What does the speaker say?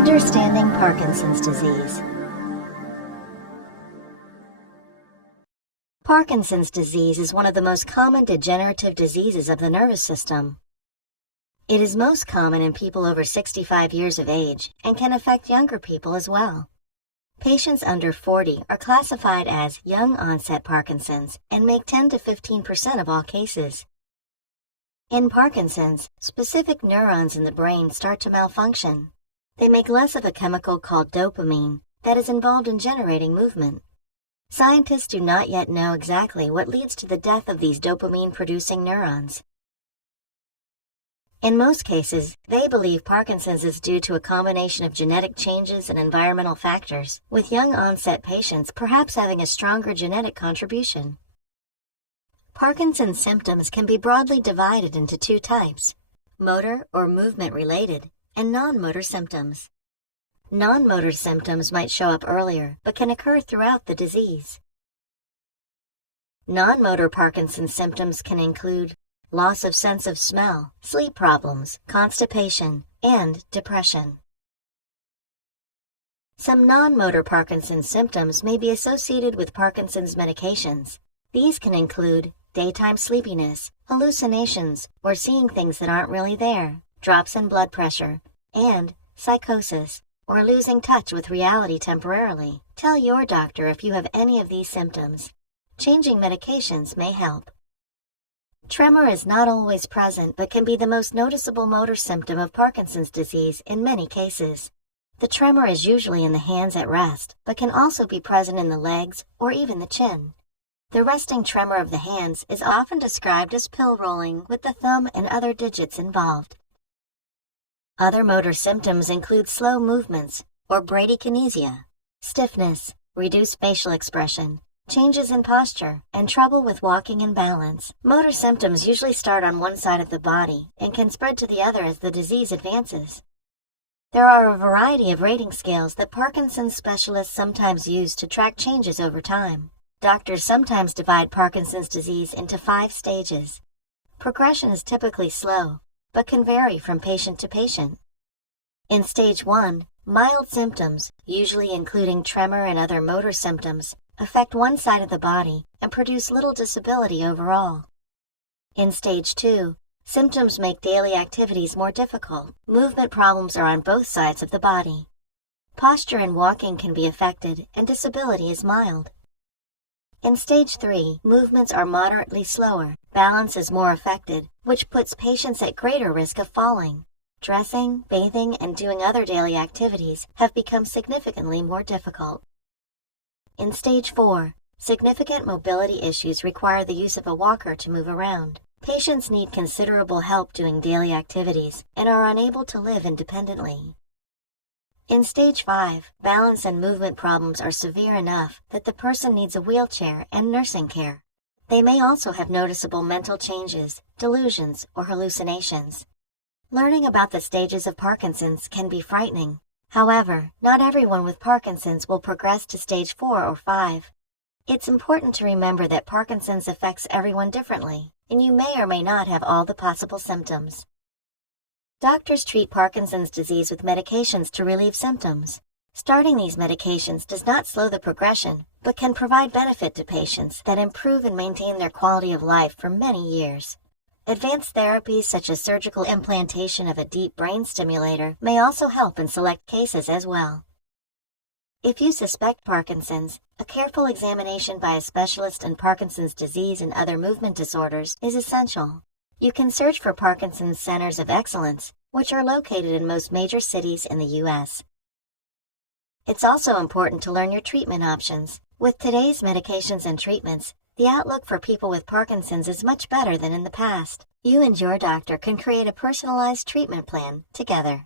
Understanding Parkinson's disease. Parkinson's disease is one of the most common degenerative diseases of the nervous system. It is most common in people over 65 years of age and can affect younger people as well. Patients under 40 are classified as young-onset Parkinson's and make 10 to 15% of all cases. In Parkinson's, specific neurons in the brain start to malfunction. They make less of a chemical called dopamine that is involved in generating movement. Scientists do not yet know exactly what leads to the death of these dopamine-producing neurons. In most cases, they believe Parkinson's is due to a combination of genetic changes and environmental factors, with young-onset patients perhaps having a stronger genetic contribution. Parkinson's symptoms can be broadly divided into two types: motor or movement-related, and non-motor symptoms. Non-motor symptoms might show up earlier, but can occur throughout the disease. Non-motor Parkinson's symptoms can include loss of sense of smell, sleep problems, constipation, and depression. Some non-motor Parkinson's symptoms may be associated with Parkinson's medications. These can include daytime sleepiness, hallucinations, or seeing things that aren't really there, drops in blood pressure, and psychosis, or losing touch with reality temporarily. Tell your doctor if you have any of these symptoms. Changing medications may help. Tremor is not always present but can be the most noticeable motor symptom of Parkinson's disease in many cases. The tremor is usually in the hands at rest, but can also be present in the legs or even the chin. The resting tremor of the hands is often described as pill rolling with the thumb and other digits involved. Other motor symptoms include slow movements or bradykinesia, stiffness, reduced facial expression, changes in posture, and trouble with walking and balance. Motor symptoms usually start on one side of the body and can spread to the other as the disease advances. There are a variety of rating scales that Parkinson's specialists sometimes use to track changes over time. Doctors sometimes divide Parkinson's disease into 5 stages. Progression is typically slow, but can vary from patient to patient. In stage 1, mild symptoms, usually including tremor and other motor symptoms, affect one side of the body and produce little disability overall. In stage 2, symptoms make daily activities more difficult. Movement problems are on both sides of the body. Posture and walking can be affected, and disability is mild. In stage 3, movements are moderately slower. Balance is more affected, which puts patients at greater risk of falling. Dressing, bathing, and doing other daily activities have become significantly more difficult. In stage 4, significant mobility issues require the use of a walker to move around. Patients need considerable help doing daily activities and are unable to live independently. In stage 5, balance and movement problems are severe enough that the person needs a wheelchair and nursing care. They may also have noticeable mental changes, delusions, or hallucinations. Learning about the stages of Parkinson's can be frightening. However, not everyone with Parkinson's will progress to stage 4 or 5. It's important to remember that Parkinson's affects everyone differently, and you may or may not have all the possible symptoms. Doctors treat Parkinson's disease with medications to relieve symptoms. Starting these medications does not slow the progression, but can provide benefit to patients that improve and maintain their quality of life for many years. Advanced therapies such as surgical implantation of a deep brain stimulator may also help in select cases as well. If you suspect Parkinson's, a careful examination by a specialist in Parkinson's disease and other movement disorders is essential. You can search for Parkinson's Centers of Excellence, which are located in most major cities in the U.S. It's also important to learn your treatment options. With today's medications and treatments, the outlook for people with Parkinson's is much better than in the past. You and your doctor can create a personalized treatment plan together.